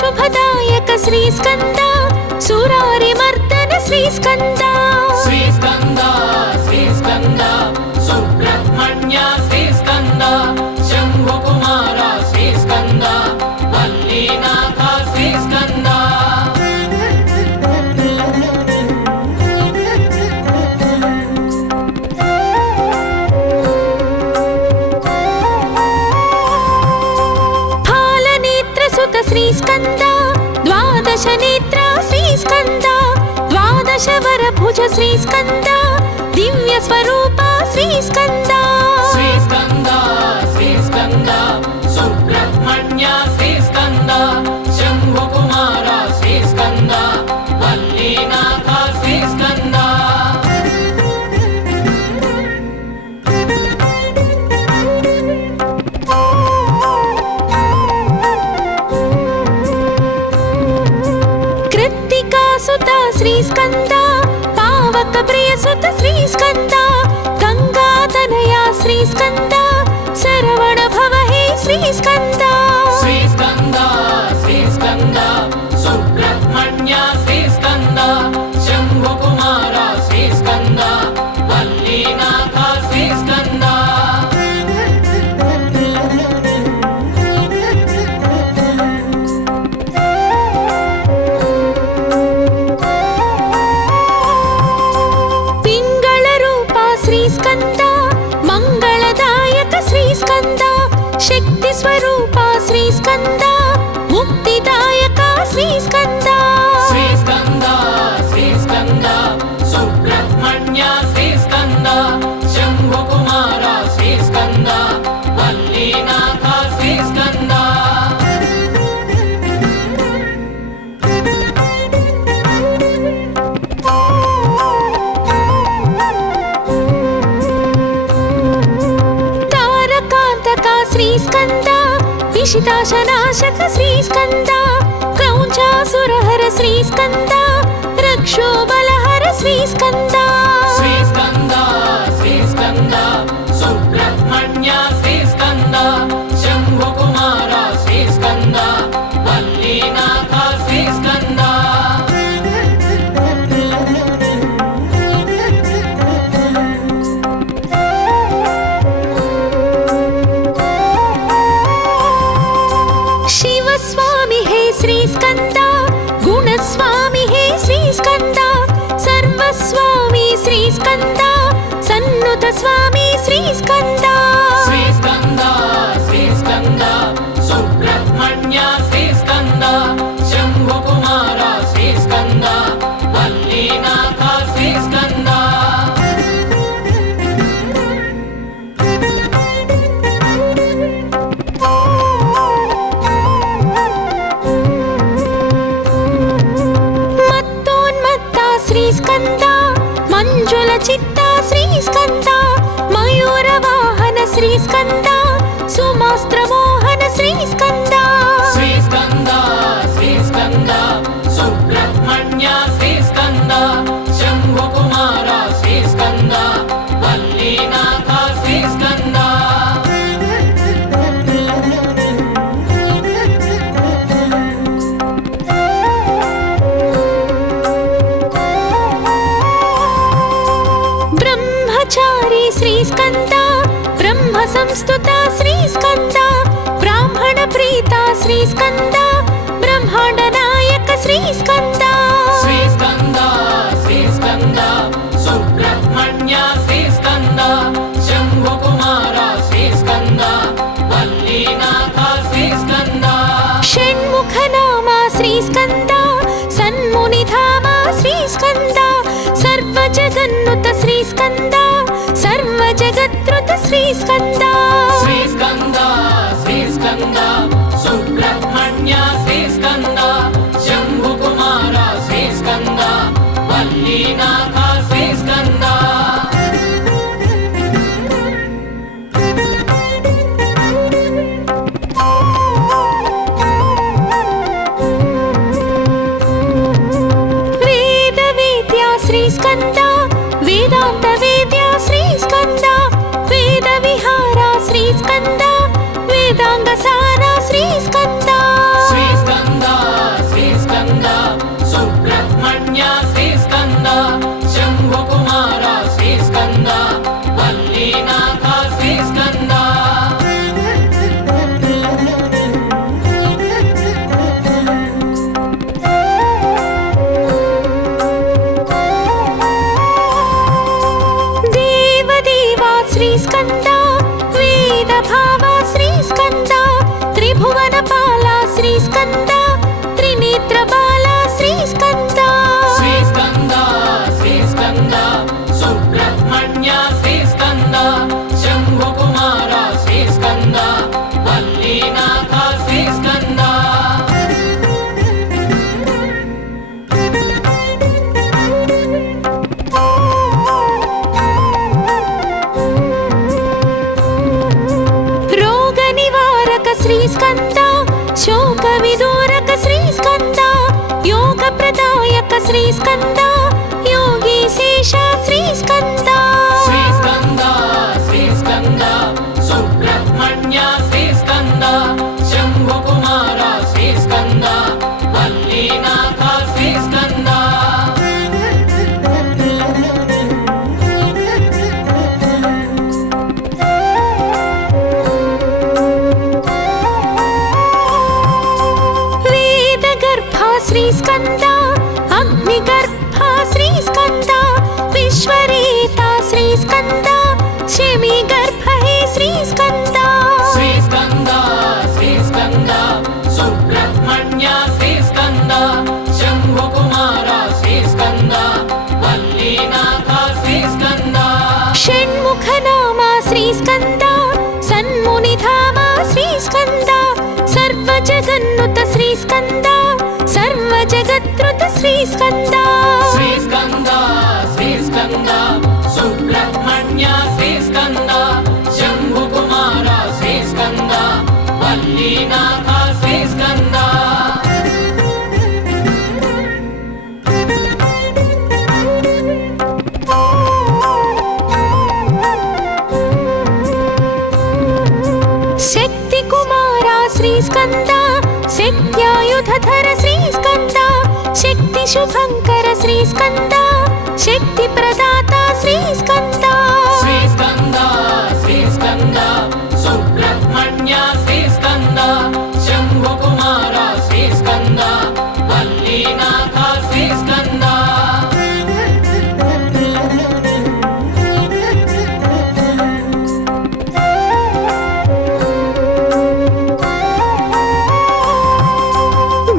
शुभदायक श्री स्कंदा सुरारि मर्दन श्री स्कंदा श्री स्कंदा सुब्रह्मण्य श्री स्कंदा शंभु कुमार श्री स्कंदा वल्लीनाथ श्री स्कंदा श्री स्कंदा द्वादश नेत्र श्री स्कंदा द्वादश वर भुज श्री स्कंदा दिव्य स्वरूप श्री स्कंदा श्री स्कंदा सुब्रह्मण्य श्री स्कंदा शंभु कुमार श्री स्कंदा वल्लीनाथ श्री स्कंदा श्री स्कंदा पावक प्रिय सुत श्री स्कंदा गंगा तनया श्री स्कंदा सरवण भव हे श्री स्कंदा श्री स्कंदा सुब्रह्मण्य श्री स्कंदा शंभु कुमार श्री स्कंदा वल्लीनाथ श्री स्कंदा शक्ति स्वरूप श्री स्कंदा मुक्तिदायक श्री स्कंदा श्री स्कंदा सुब्रह्मण्य श्री स्कंदा शंभु कुमार श्री स्कंदा वल्लीनाथ श्री स्कंदा स्कंदा विशिताशनाशक श्री स्कंदा क्रौंचासुरहर श्री स्कंदा रक्षोबलहर श्री स्कंदा श्री स्कंदा सुब्रह्मण्य श्री स्कंदा शंभु कुमार श्री स्कंदा वल्लीनाथ श्री स्कंदा श्री स्कंदा गुणस्वामी हे श्री स्कंदा सर्वस्वामी श्री स्कंदा सन्नुत स्वामी श्री स्कंदा श्री स्कंदा सुब्रह्मण्य श्री स्कंदा शंभु कुमार श्री स्कंदा वल्लीनाथ श्री स्कंदा स्कंदा मंजुल चित्ता श्री स्कंदा मयूर वाहन श्री स्कंदा सुमास्त्र मोहन श्री स्कंदा श्री स्कंदा सुब्रह्मण्य श्री स्कंदा शंभु कुमार श्री स्कंदा वल्लीनाथ श्री स्कंदा श्री स्कंदा ब्रह्म संस्तुता श्री स्कंदा ब्राह्मण प्रिय షణ్ముఖనామా శ్రీస్కంద సన్మునిధామా శ్రీస్కంద సర్వజగన్నుత శ్రీస్కంద సర్వజగత్రుత శ్రీస్కంద శ్రీస్కంద శ్రీస్కంద సుబ్రహ్మణ్య శ్రీస్కంద శంభుకుమార శ్రీస్కంద వల్లీనాథ శ్రీస్కంద వేద వేద్య శ్రీస్కంద వేదాంత వేద్య శ్రీస్కంద వేద విహార శ్రీస్కంద వేదాంగ సార శ్రీస్కంద శ్రీస్కంద శ్రీస్కంద సుబ్రహ్మణ్య శ్రీస్కంద శంభుకుమార శ్రీస్కంద వల్లీనాథ శ్రీస్కంద దేవదేవా శ్రీస్కంద వేద భావ శ్రీస్కంద త్రిభువన పాల శ్రీస్కంద త్రినేత్ర బాల శ్రీస్కంద శ్రీస్కంద శ్రీస్కంద సుబ్రహ్మణ్య శ్రీస్కంద శంభుకుమార శ్రీస్కంద వల్లీనాథ శ్రీస్కంద రోగ నివారక శ్రీస్కంద శోక విదూరక శ్రీస్కంద యోగ ప్రదాయక శ్రీస్కంద యోగీశేష శ్రీస్కంద శ్రీస్కంద శ్రీస్కంద సుబ్రహ్మణ్య శ్రీస్కంద శంభుకుమార శ్రీస్కంద వల్లీనాథ శ్రీస్కంద వేద గర్భ శ్రీస్కంద అగ్ని గర్భ శ్రీస్కంద విశ్వరేత శ్రీస్కంద శమి గర్భ హే శ్రీస్కంద శ్రీస్కంద శ్రీస్కంద సుబ్రహ్మణ్య శ్రీస్కంద శంభుకుమార శ్రీస్కంద వల్లీనాథ శ్రీస్కంద షణ్ముఖనామా శ్రీస్కంద సన్మునిధామా శ్రీస్కంద సర్వజగన్నుత శ్రీస్కంద సర్వజగత్రుత శ్రీస్కంద శ్రీస్కంద శ్రీస్కంద సుబ్రహ్మణ్య శ్రీస్కంద శంభుకుమార శ్రీస్కంద వల్లీనాథ శ్రీస్కంద శక్తి కుమార శ్రీస్కంద శక్త్యాయుధర శ్రీస్కంద శక్తి శుభంకర శ్రీస్కంద శక్తి ప్రదాత శ్రీస్కంద శ్రీస్కంద శ్రీస్కంద సుబ్రహ్మణ్య శ్రీస్కంద శంభుకుమార శ్రీస్కంద వల్లీనాథ శ్రీస్కంద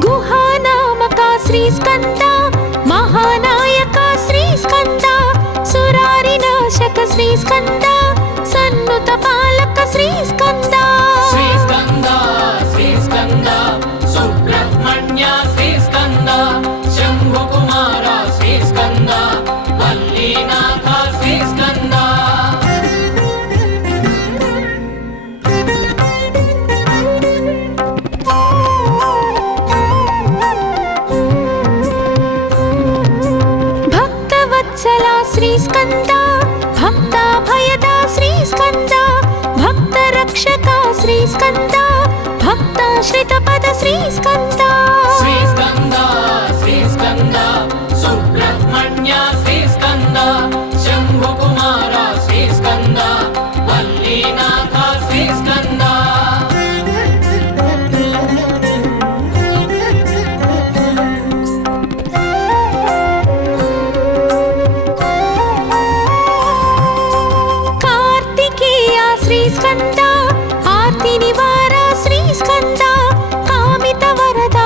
గుహానామక శ్రీస్కంద మహానాయక శ్రీస్కంద సురారినాశక శ్రీస్కంద సన్నుత పాలక శ్రీస్కంద శ్రీస్కంద శ్రీస్కంద సుబ్రహ్మణ్య శ్రీస్కంద శంభుకుమార శ్రీస్కంద వల్లీనాథ శ్రీస్కంద భక్తవత్సల శ్రీస్కంద భక్తాభయద శ్రీస్కంద భక్తరక్షక శ్రీస్కంద భక్తాశ్రిత పద శ్రీస్కంద శ్రీస్కంద శ్రీస్కంద సుబ్రహ్మణ్య శ్రీస్కంద శంభుకుమార శ్రీస్కంద వల్లీనాథ శ్రీస్కంద శ్రీస్కంద ఆర్తి నివార శ్రీస్కంద కామిత వరద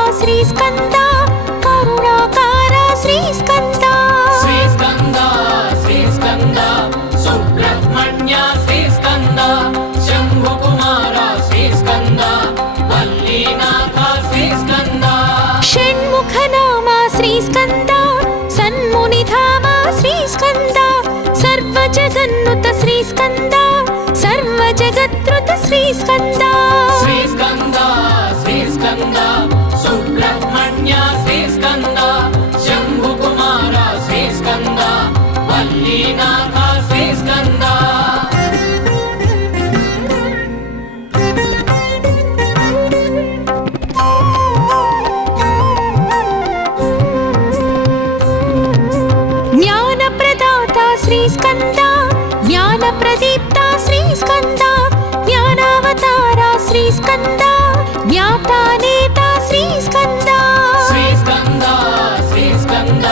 శ్రీస్కంద శ్రీస్కంద శ్రీస్కంద సుబ్రహ్మణ్య శ్రీస్కంద శంభుకుమార శ్రీస్కంద వల్లీనాథ శ్రీస్కంద జ్ఞానప్రదాత శ్రీస్కంద జ్ఞానప్రదీప్త శ్రీస్కంద జ్ఞానావతార శ్రీస్కంద జ్ఞాతానేత శ్రీస్కంద శ్రీస్కంద శ్రీస్కంద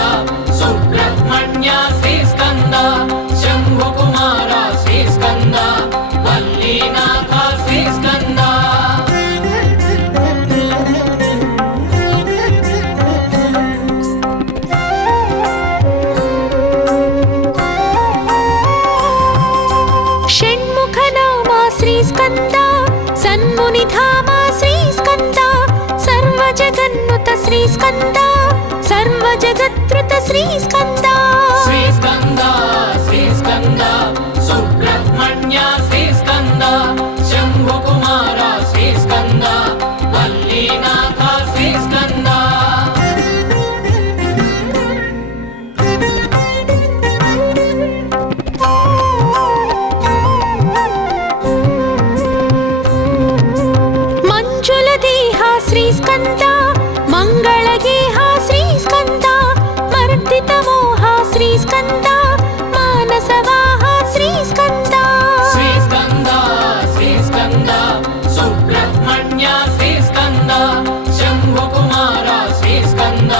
సుబ్రహ్మణ్య శ్రీస్కంద శంభుకుమార శ్రీస్కంద వల్లీనాథ శ్రీస్కంద షణ్ముఖనామ శ్రీస్కంద సన్మునిధామ శ్రీస్కంద సర్వజగన్నుత శ్రీస్కంద సర్వజగత్రుత శ్రీస్కంద శ్రీస్కంద శ్రీస్కంద సుబ్రహ్మణ్య శ్రీస్కంద శంభుకుమార శ్రీస్కంద వల్లీనాథ శ్రీస్కంద మంజుల దేహ శ్రీస్కంద మంగళగేహ శ్రీస్కంద మర్దిత మోహ శ్రీస్కంద మానసవాహ శ్రీస్కంద శ్రీస్కంద శ్రీస్కంద సుబ్రహ్మణ్య శ్రీస్కంద శంభుకుమార శ్రీస్కంద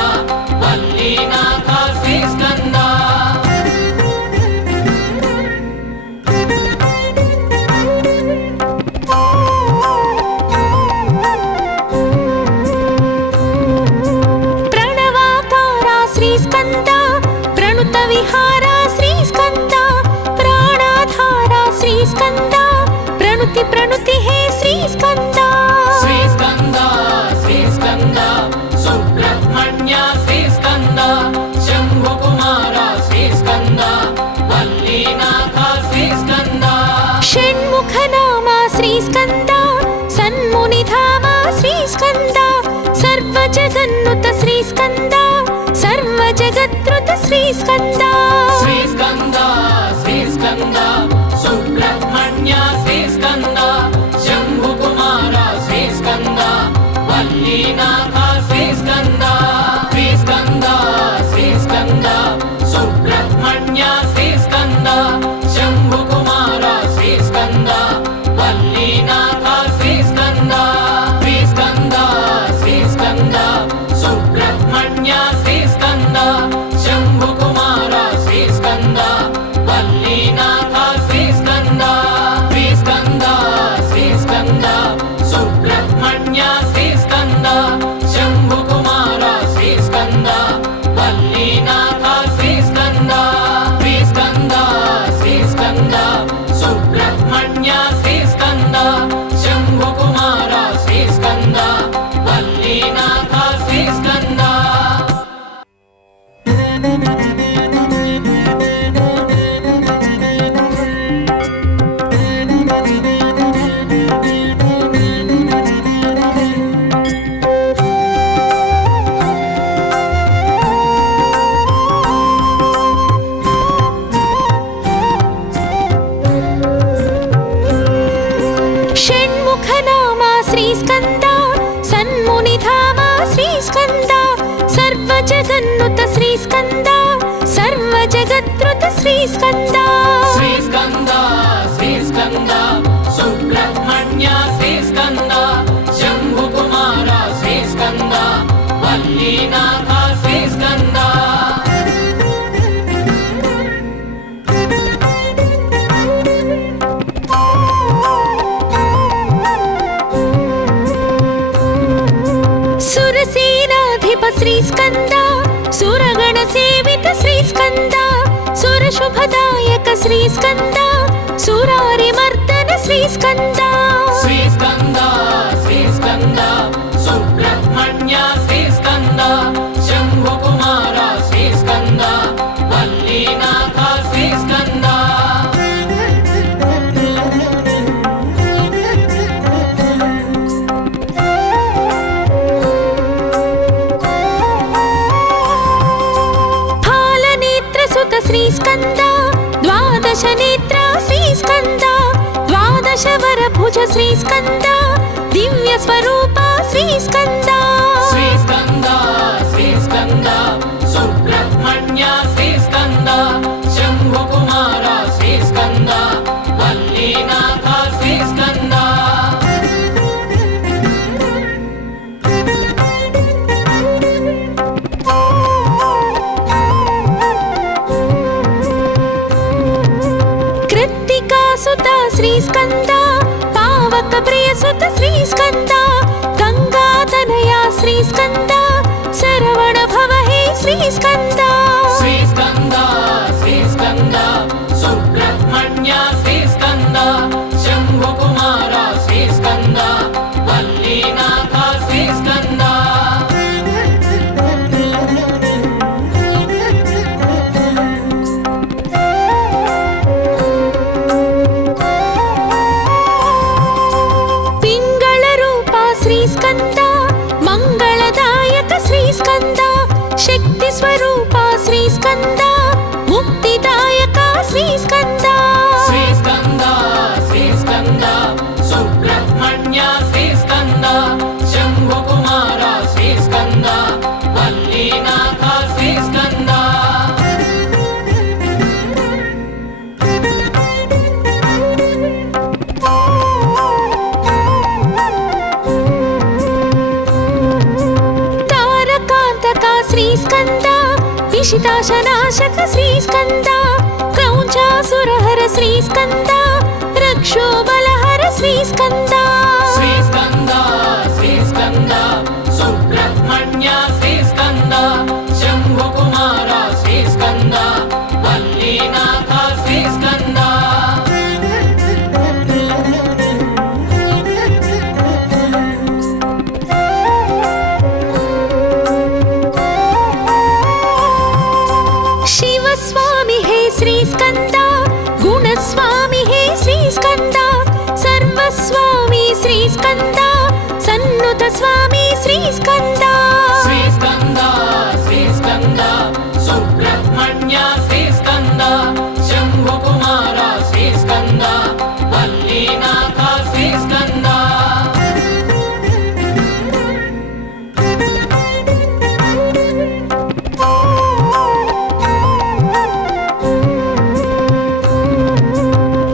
వల్లీనాథ శ్రీస్కంద ప్రణవాకార శ్రీస్కంద ప్రణుత విహార శ్రీస్కంద ప్రాణాధార శ్రీస్కంద ప్రణుతి ప్రణుతి హే శ్రీస్కంద శ్రీస్కంద శ్రీస్కంద సుబ్రహ్మణ్య శ్రీస్కంద శంభుకుమార శ్రీస్కంద వల్లీనాథ శ్రీస్కంద షణ్ముఖనామ శ్రీస్కంద సన్మునిధామ శ్రీస్కంద సర్వజగన్నుత శ్రీస్కంద సర్వజగత్రుత శ్రీస్కంద శ్రీస్కంద శ్రీస్కంద సుబ్రహ్మణ్య శ్రీస్కంద శంభుకుమార శ్రీస్కంద వల్లీనాథ శ్రీస్కంద శ్రీస్కంద శ్రీస్కంద సుబ్రహ్మణ్య శ్రీస్కంద శంభుకుమార శ్రీస్కంద వల్లీనాథ శ్రీస్కంద శ్రీస్కంద శ్రీస్కంద సుబ్రహ్మణ్య శ్రీస్కంద శంభుకుమార శ్రీస్కంద వల్లీనాథ శ్రీస్కంద శ్రీస్కంద శ్రీస్కంద సుబ్రహ్మణ్య శ్రీస్కంద శంభుకుమార శ్రీస్కంద వల్లీనాథ శ్రీస్కంద శ్రీస్కంద శ్రీస్కంద సుబ్రహ్మణ్య శ్రీస్కంద శంభుకుమార శ్రీస్కంద వల్లీనాథ శ్రీస్కంద షణ్ముఖనామ శ్రీస్కంద సన్మునిధామ శ్రీస్కంద సర్వజగన్నుత శ్రీస్కంద సర్వజగత్రుత శ్రీస్కంద శ్రీస్కంద శ్రీస్కంద సుబ్రహ్మణ్య శ్రీస్కంద శంభుకుమార శ్రీస్కంద వల్లీనాథ శ్రీస్కంద సురసేనాధిప శ్రీస్కంద సురగణ సేవిత శ్రీస్కంద సురశుభదాయక శ్రీస్కంద సురారి మర్దన శ్రీస్కంద శ్రీస్కంద శ్రీస్కంద సుబ్రహ్మణ్య శ్రీస్కంద శంభుకుమార శ్రీస్కంద వల్లీనాథ శ్రీస్కంద శ్రీ స్కంద దివ్య స్వరూప శ్రీ స్కంద శ్రీ స్కంద శ్రీ స్కంద సుబ్రహ్మణ్య శ్రీ స్కంద శంభు కుమార శ్రీ స్కంద వల్లీనాథ శ్రీ స్కంద కృత్తికాసుత శ్రీ స్కంద పావక ప్రియ సుత శ్రీ స్కంద గంగాతనయ శ్రీ స్కంద శరవణ భవ హే శ్రీ స్కంద శ్రీ స్కంద శ్రీ స్కంద సుబ్రహ్మణ్య శ్రీ స్కంద శంభు కుమార శ్రీ స్కంద వల్లీనాథ శ్రీ స్కంద పింగళ రూప శ్రీ స్కంద మంగళదాయక శ్రీ స్కంద శక్తి స్వరూప శ్రీ స్కంద ముక్తిదాయక శ్రీ స్కంద శ్రీ స్కంద శ్రీ స్కంద సుబ్రహ్మణ్య శ్రీ స్కంద శంభు కుమార శ్రీ స్కంద వల్లీనాథ శ్రీ స్కంద తారకాంతక శ్రీ స్కంద విషితాశనాశక శ్రీ స్కంద క్రౌంచాసురహర శ్రీ స్కంద రక్షోబలహర శ్రీ స్కంద శ్రీ స్కంద శ్రీ స్కంద సుబ్రహ్మణ్య శ్రీ స్కంద శంభు కుమార శ్రీ స్కంద వల్లీనాథ శ్రీ స్కంద शिवस्वामी हे श्री स्कंद गुणस्वामी हे श्री स्कंद सर्वस्वामी श्री स्कंद सन्नुत स्वामी श्री स्कंद శ్రీ స్కంద శ్రీ స్కంద సుబ్రహ్మణ్య శ్రీ స్కంద శంభు కుమార శ్రీ స్కంద వల్లీనాథ శ్రీ స్కంద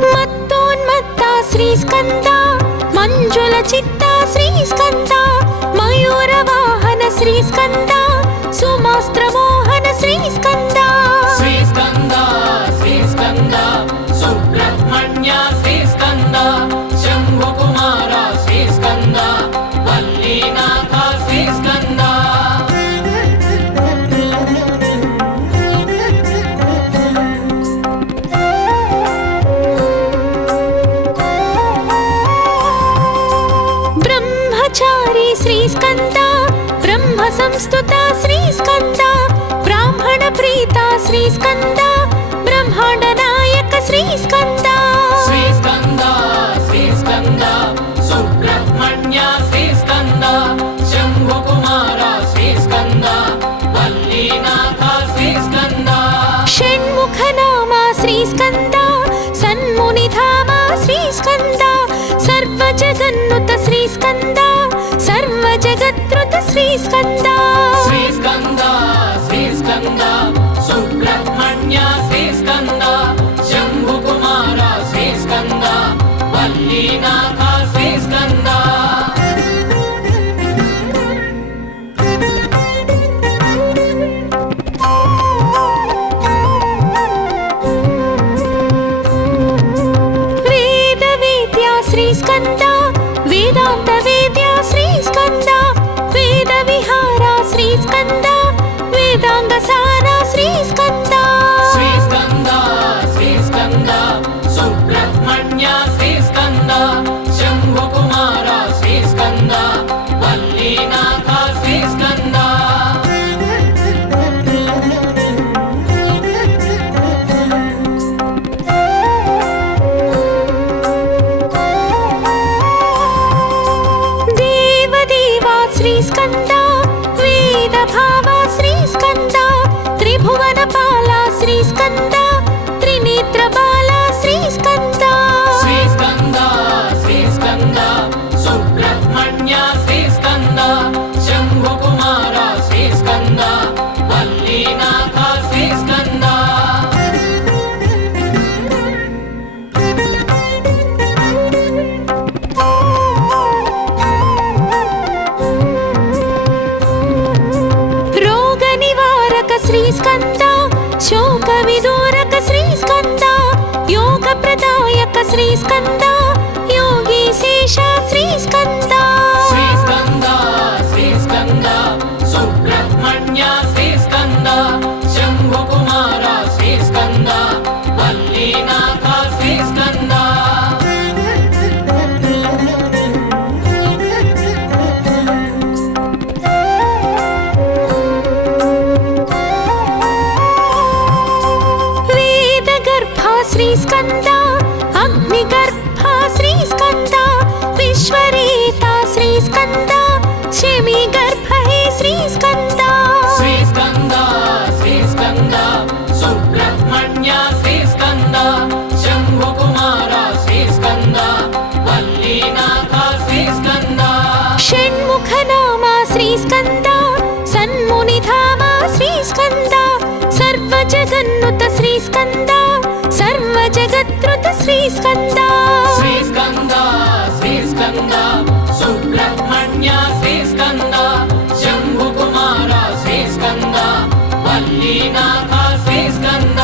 मत्तोन्मत्ता श्री स्कंद मंजुल चित्ता श्री स्कंद मयूर वाहन श्री स्कंद सुमास्त्र मोहन श्री स्कंद శ్రీ స్కంద శ్రీ స్కంద సుబ్రహ్మణ్య శ్రీ స్కంద శంభు కుమార శ్రీ స్కంద వల్లీనాథ శ్రీ స్కంద ब्रह्मचारी श्री स्कंद ब्रह्म संस्तुता श्री स्कंद ब्राह्मण प्रीता श्री स्कंद ब्रह्मांड नायक श्री स्कंद శ్రీ స్కంద శ్రీ స్కంద సుబ్రహ్మణ్య శ్రీ స్కంద శంభు కుమార శ్రీ స్కంద వల్లీనాథ శ్రీ స్కంద षण्मुख नाम श्री स्कंद सन्मुनि धाम श्री स्कंद सर्व जगन्नुत श्री स्कंद सर्व जगत्रुत श्री स्कंद శ్రీ స్కంద శ్రీ స్కంద సుబ్రహ్మణ్య శ్రీ స్కంద శంభు కుమార శ్రీ స్కంద వల్లీనాథ శ్రీ స్కంద वेद वेद्या श्री स्कंद वेदांत वेद्या श्री स्कंद वेद विहारा श्री स्कंद वेदांग सारा श्री स्कंद శ్రీ స్కంద శ్రీ స్కంద సుబ్రహ్మణ్య శ్రీ స్కంద శంభు కుమార శ్రీ స్కంద వల్లీనాథ శ్రీ స్కంద देवदेवा श्री स्कंद वेद भावा श्री स्कंद त्रिभुवन पाला श्री स्कंद त्रिनेत्र बाला श्री स्कंद శ్రీ స్కంద శ్రీ స్కంద సుబ్రహ్మణ్య శ్రీస్కంద శంభుకుమార శ్రీస్కంద వల్లీనాథ శ్రీస్కంద రోగ నివారక శ్రీస్కంద శోక విదూరక శ్రీస్కంద యోగ ప్రదాయక శ్రీస్కంద యోగీశేష శ్రీస్కంద శ్రీస్కంద శ్రీస్కంద సుబ్రహ్మణ్య శ్రీస్కంద శంభుకుమార శ్రీస్కంద వల్లీనాథ శ్రీస్కంద వేదగర్భ శ్రీస్కంద అగ్నిగర్భ శ్రీస్కంద విశ్వరేత శ్రీస్కంద శమీగర్భ హే శ్రీస్కంద శ్రీస్కంద శ్రీస్కంద సుబ్రహ్మణ్య శ్రీస్కంద శంభుకుమార శ్రీస్కంద వల్లీనాథ శ్రీస్కంద షణ్ముఖ నామ శ్రీస్కంద సన్మునిధామ శ్రీస్కంద సర్వజగన్నుత శ్రీస్కంద సర్వజగత్రుత శ్రీస్కంద శ్రీస్కంద శ్రీస్కంద సుబ్రహ్మణ్య శ్రీస్కంద శంభుకుమార శ్రీస్కంద వల్లీనాథ శ్రీస్కంద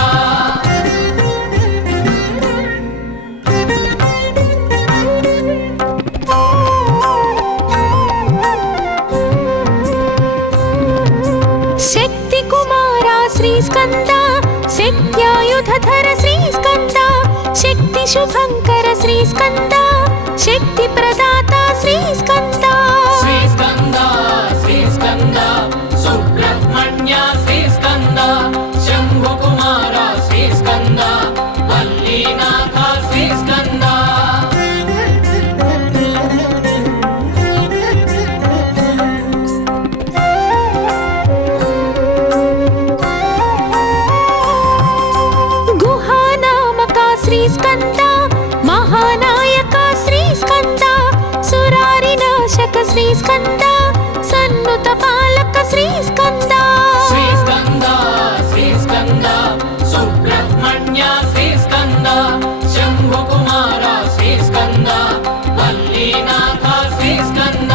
శక్తి కుమార శ్రీస్కంద శక్త్యాయుధర శ్రీస్కంద శక్తి శుభంకర శ్రీస్కంద శక్తి ప్రదాత శ్రీస్కంద శ్రీస్కంద శ్రీస్కంద సుబ్రహ్మణ్య శ్రీస్కంద శంభుకుమార శ్రీస్కంద వల్లీనాథ శ్రీస్కంద గుహానామక శ్రీస్కంద మహానాయక శ్రీస్కంద సురారినాశక శ్రీస్కంద సన్నుత పాలక శ్రీస్కంద శ్రీస్కంద శ్రీస్కంద సుబ్రహ్మణ్య శ్రీస్కంద శంభుకుమార శ్రీస్కంద వల్లీనాథ శ్రీస్కంద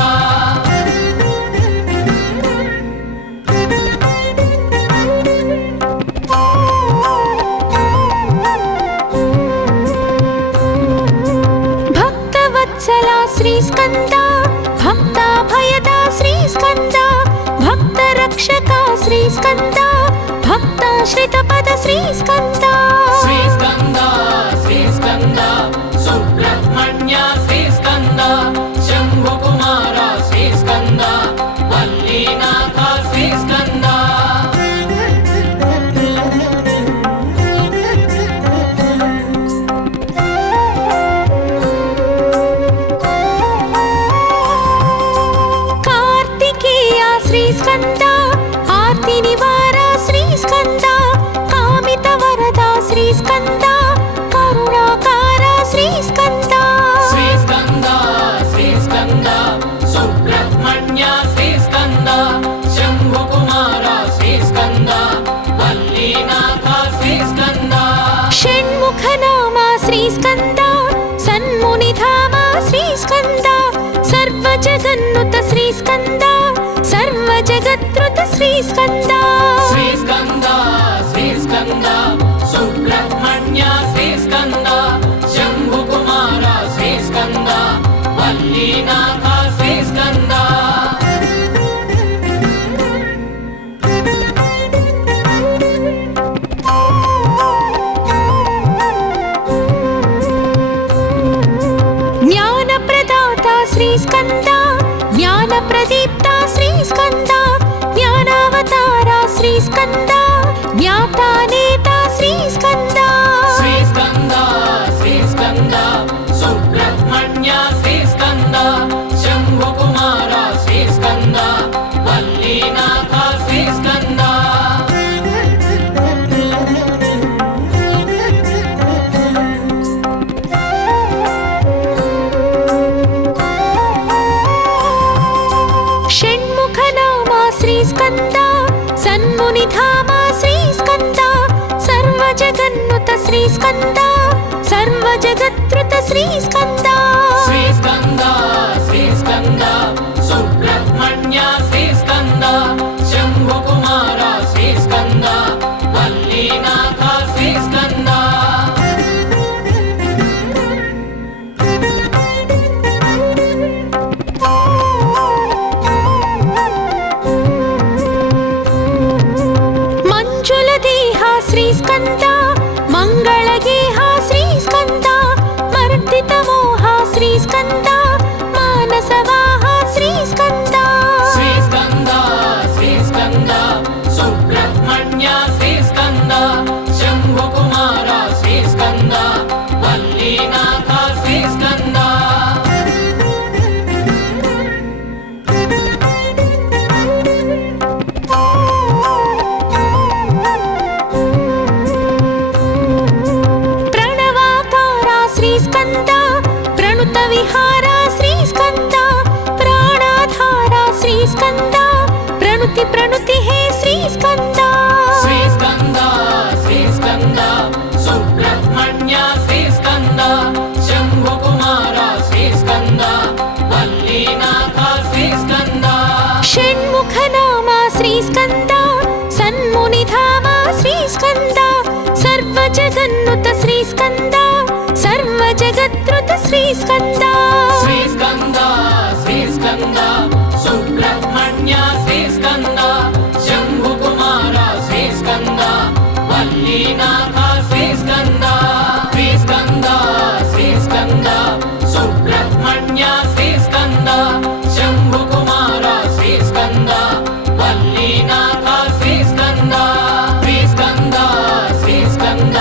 భక్తవత్సల శ్రీస్కంద భక్తాభయద శ్రీస్కంద భక్తరక్షక శ్రీస్కంద భక్తాశ్రిత పద శ్రీస్కంద శ్రీస్కంద శ్రీస్కంద సుబ్రహ్మణ్య శ్రీస్కంద శంభుకుమార శ్రీస్కంద వల్లీనాథ శ్రీస్కంద కార్తికేయ శ్రీస్కంద ఆర్తి నివార శ్రీస్కంద కామిత వరద శ్రీస్కంద కరుణాకార శ్రీస్కంద శ్రీస్కంద శ్రీస్కంద సుబ్రహ్మణ్య శ్రీస్కంద శంభుకుమార శ్రీస్కంద వల్లీనాథ శ్రీస్కంద షణ్ముఖ నామ శ్రీస్కంద సన్మునిధామ శ్రీస్కంద సర్వజగన్నుత శ్రీస్కంద సర్వజగత్రుత శ్రీస్కంద శ్రీస్కంద శ్రీస్కంద సుబ్రహ్మణ్య శ్రీస్కంద శంభుకుమార శ్రీస్కంద వల్లీనాథ శ్రీస్కంద జ్ఞానప్రదాత శ్రీస్కంద జ్ఞానప్రదీప్త శ్రీస్కంద జ్ఞానావతార శ్రీస్కంద జ్ఞాతానేత శ్రీస్కంద శ్రీస్కంద శ్రీస్కంద సుబ్రహ్మణ్య శ్రీస్కంద శంభుకుమార శ్రీస్కంద వల్లీనాథ శ్రీస్కంద శ్రీస్కంద సన్మునిధామ శ్రీస్కంద సర్వజగన్నుత శ్రీస్కంద సర్వజగత్రుత శ్రీస్కంద శ్రీస్కంద శ్రీస్కంద సుబ్రహ్మణ్య శ్రీస్కంద శంభుకుమార శ్రీస్కంద వల్లీనాథ శ్రీస్కంద శ్రీస్కంద మంగళగేహ శ్రీస్కంద మర్దితమోహ శ్రీస్కంద మానసవాహ శ్రీస్కంద శ్రీస్కంద శ్రీస్కంద సుబ్రహ్మణ్య శ్రీస్కంద శంభుకుమార శ్రీస్కంద వల్లీనాథ శ్రీస్కంద శ్రీస్కంద ప్రణుత విహార శ్రీస్కంద ప్రాణాధార శ్రీస్కంద ప్రణుతి ప్రణుతి హే శ్రీస్కంద శ్రీస్కంద శ్రీస్కంద సుబ్రహ్మణ్య శ్రీస్కంద శంభుకుమార శ్రీస్కంద వల్లీనాథ శ్రీస్కంద షణ్ముఖ నామ శ్రీస్కంద సన్మునిధామ శ్రీస్కంద సర్వజగన్నుత శ్రీస్కంద సర్వజగత్రుత శ్రీస్కంద శ్రీస్కంద శ్రీస్కంద సుబ్రహ్మణ్య శ్రీస్కంద శంభుకుమార శ్రీస్కంద వల్లీనాథ శ్రీస్కంద శ్రీస్కంద శ్రీస్కంద సుబ్రహ్మణ్య శ్రీస్కంద శంభుకుమార శ్రీస్కంద వల్లీనాథ శ్రీస్కంద శ్రీస్కంద శ్రీస్కంద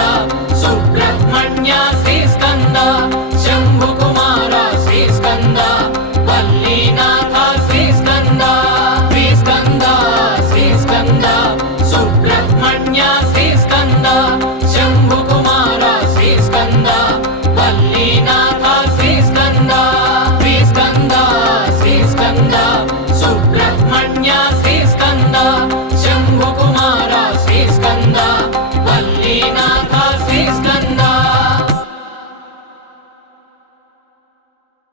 సుబ్రహ్మణ్య శ్రీస్కంద శంభుకుమార శ్రీస్కంద వల్లీనాథ శ్రీస్కంద శ్రీస్కంద శ్రీస్కంద సుబ్రహ్మణ్య శ్రీస్కంద శంభుకుమార శ్రీస్కంద వల్లీనాథ శ్రీస్కంద శ్రీస్కంద శ్రీస్కంద సుబ్రహ్మణ్య శ్రీస్కంద